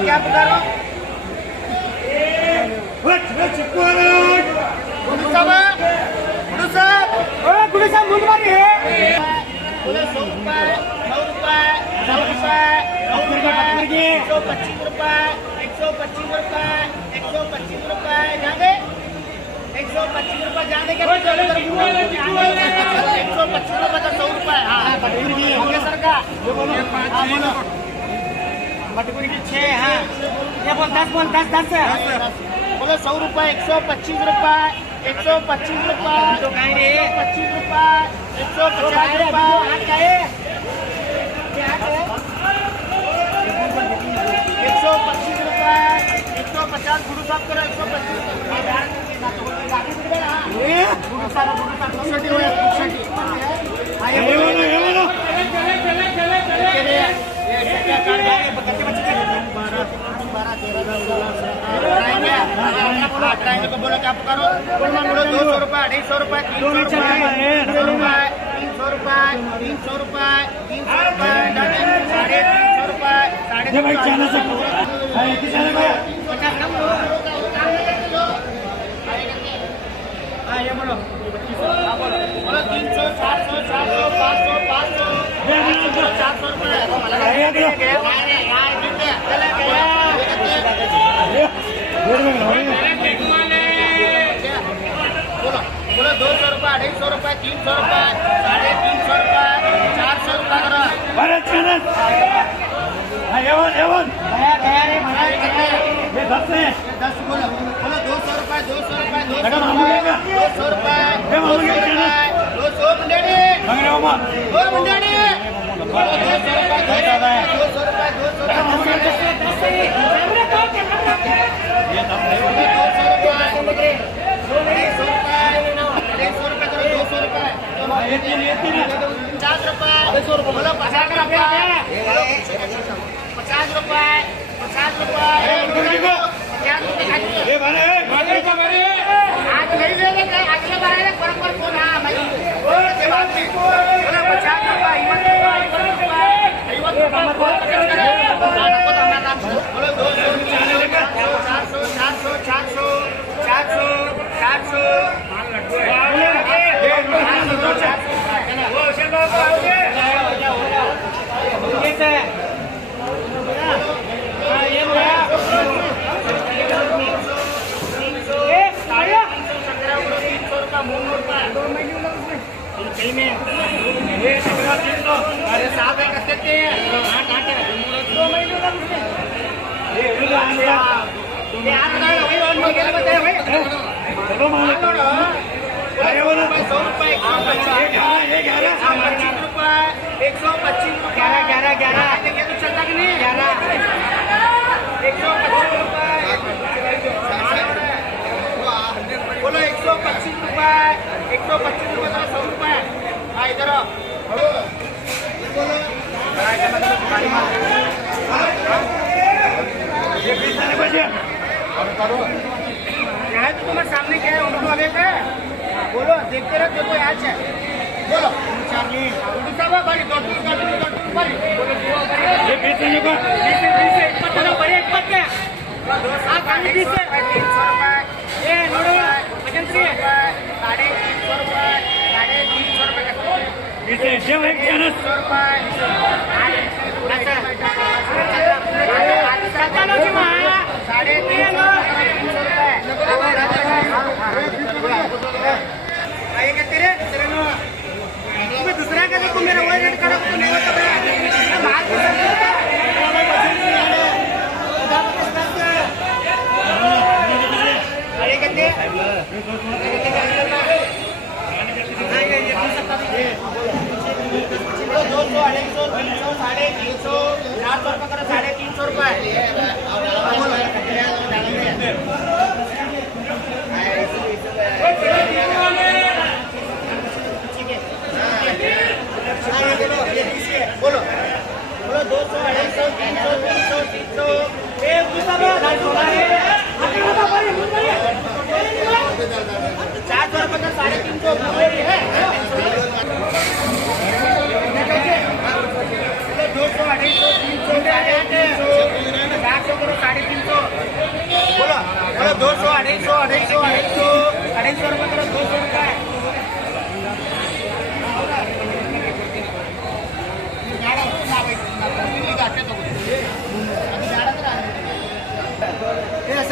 क्या पुकारो गुरु साहब बोल रही है बोले 100 रुपए 100 रुपए 100 रुपए 125 रुपए 125 रुपए 125 रुपए जाने 125 रुपए जाने के 125 रुपए का 100 रुपए हाँ सर का मटकुरी की 6 हाँ ये बोल 10 बोलो 100 रुपए 125 रुपए 125 रुपए 125 रुपए 150 रुपए 125 रुपए 150 गुरु साहब करो 125 बोलो क्या पुकारो बोलो 200 रुपए 250 रुपए 300 रुपए 300 रुपए 300 रुपए 300 रुपए 300 रुपए बोलो 300 400 400 500 500 400 रुपए बोलो 200 रुपए 250 रुपए 300 रुपए 350 रुपए 400 रुपए करो ये 10 बोलो 200 रुपए 200 रुपए 200 रुपए 200 मंडेड़ी 200 मंडेड़ी 50 रुपए बोलो 50 रुपए 50 रुपए 50 रुपए आज नहीं लेने अगले बार बराबर फोन हाँ भाई बोलो 50 रुपए 50 बोलो 200 400 400 400 400 400 बोलो 125 रुपए 125 रुपए 100 रुपए हाँ इधर यहाँ तो तुम्हारे सामने क्या है उनको वाले का बोलो देखते रहो देखो यहाँ से बोलो बड़ी दूसरा का देखो मेरा वो रेट करो तो नहीं होता बोलो बोलो 200 250 300 300 400 रुपये का 350 200 250 300 एक